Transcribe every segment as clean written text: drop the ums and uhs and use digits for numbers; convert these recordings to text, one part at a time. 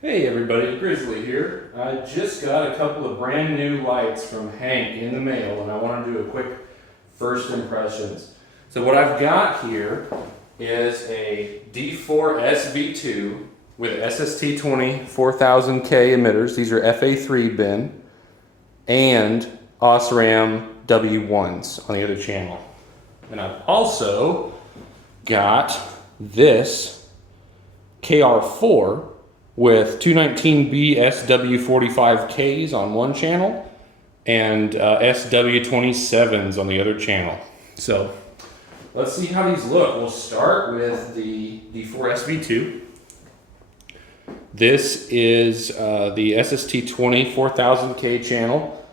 Hey everybody, Grizzly here. I just got a couple of brand new lights from Hank in the mail and I want to do a quick first impressions. So what I've got here is a D4SV2 with SST20 4000K emitters. These are FA3 bin and Osram W1s on the other channel. And I've also got this KR4 with 219B SW45Ks on one channel and SW27s on the other channel. So let's see how these look. We'll start with the D4SV2. This is the SST20 4000K channel.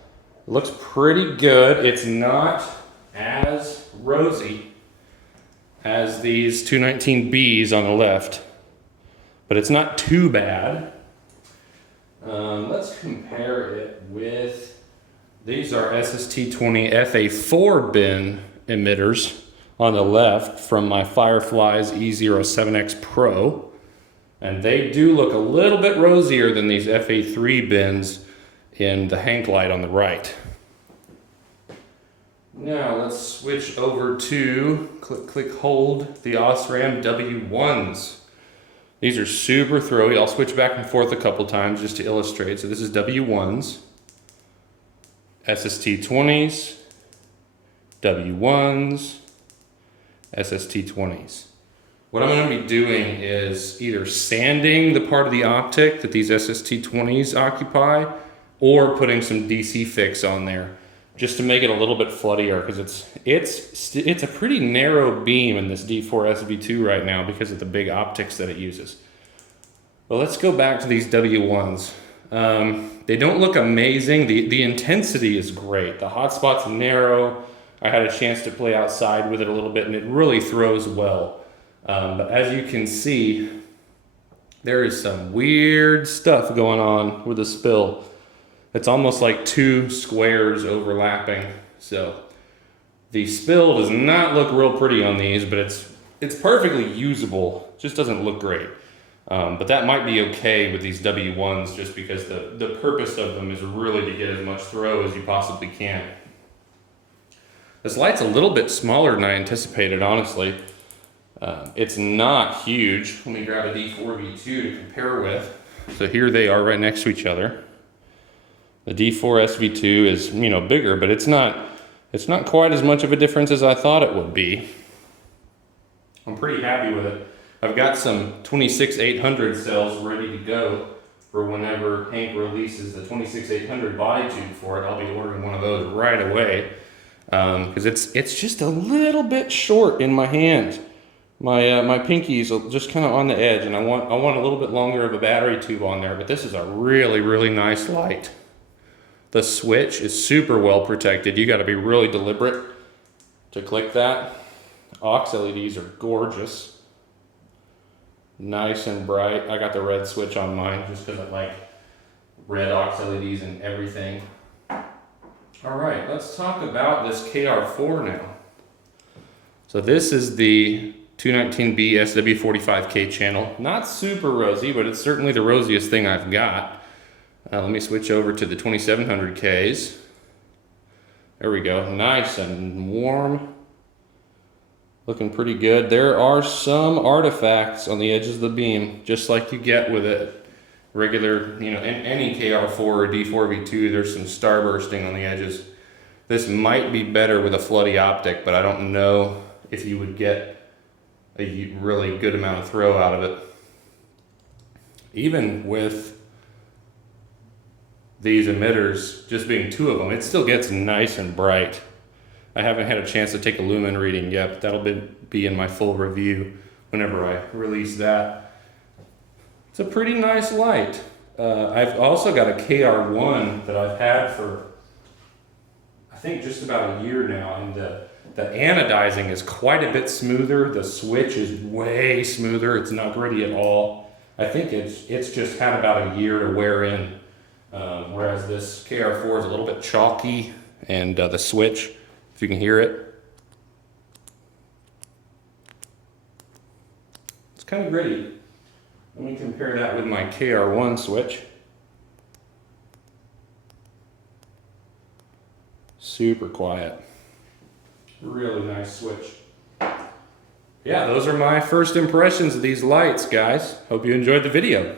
It looks pretty good. It's not as rosy as these 219Bs on the left, but it's not too bad. Let's compare it with, these are SST20 FA4 bin emitters on the left from my Firefly's E07X Pro. And they do look a little bit rosier than these FA3 bins in the Hanklight on the right. Now let's switch over to, click, hold, the Osram W1s. These are super throwy. I'll switch back and forth a couple times just to illustrate. So this is W1s, SST20s, W1s, SST20s. What I'm going to be doing is either sanding the part of the optic that these SST20s occupy or putting some DC fix on there just to make it a little bit floodier, because it's a pretty narrow beam in this D4SV2 right now because of the big optics that it uses. But let's go back to these W1s. They don't look amazing. The intensity is great. The hotspot's narrow. I had a chance to play outside with it a little bit and it really throws well. But as you can see, there is some weird stuff going on with the spill. It's almost like two squares overlapping. So the spill does not look real pretty on these, but it's perfectly usable. It just doesn't look great. But that might be okay with these W1s just because the purpose of them is really to get as much throw as you possibly can. This light's a little bit smaller than I anticipated, honestly. It's not huge. Let me grab a D4V2 to compare with. So here they are right next to each other. The D4SV2 is, bigger, but it's not quite as much of a difference as I thought it would be. I'm pretty happy with it. I've got some 26800 cells ready to go for whenever Hank releases the 26800 body tube for it. I'll be ordering one of those right away because it's just a little bit short in my hand. My pinky's just kind of on the edge, and I want a little bit longer of a battery tube on there. But this is a really, really nice light. The switch is super well protected. You got to be really deliberate to click that. Aux LEDs are gorgeous. Nice and bright. I got the red switch on mine just because I like red aux LEDs and everything. All right, let's talk about this KR4 now. So this is the 219B SW45K channel. Not super rosy, but it's certainly the rosiest thing I've got. Let me switch over to the 2700Ks. There we go, nice and warm. Looking pretty good. There are some artifacts on the edges of the beam, just like you get with a regular, in any KR4 or D4V2, there's some starbursting on the edges. This might be better with a floody optic, but I don't know if you would get a really good amount of throw out of it. Even with these emitters just being two of them, it still gets nice and bright. I haven't had a chance to take a lumen reading yet, but that'll be in my full review whenever I release that. It's a pretty nice light. I've also got a KR1 that I've had for, I think, just about a year now, and the anodizing is quite a bit smoother. The switch is way smoother. It's not gritty at all. I think it's just had about a year to wear in. Whereas this KR4 is a little bit chalky, and the switch, if you can hear it, it's kind of gritty. Let me compare that with my KR1 switch. Super quiet. Really nice switch. Yeah, those are my first impressions of these lights, guys. Hope you enjoyed the video.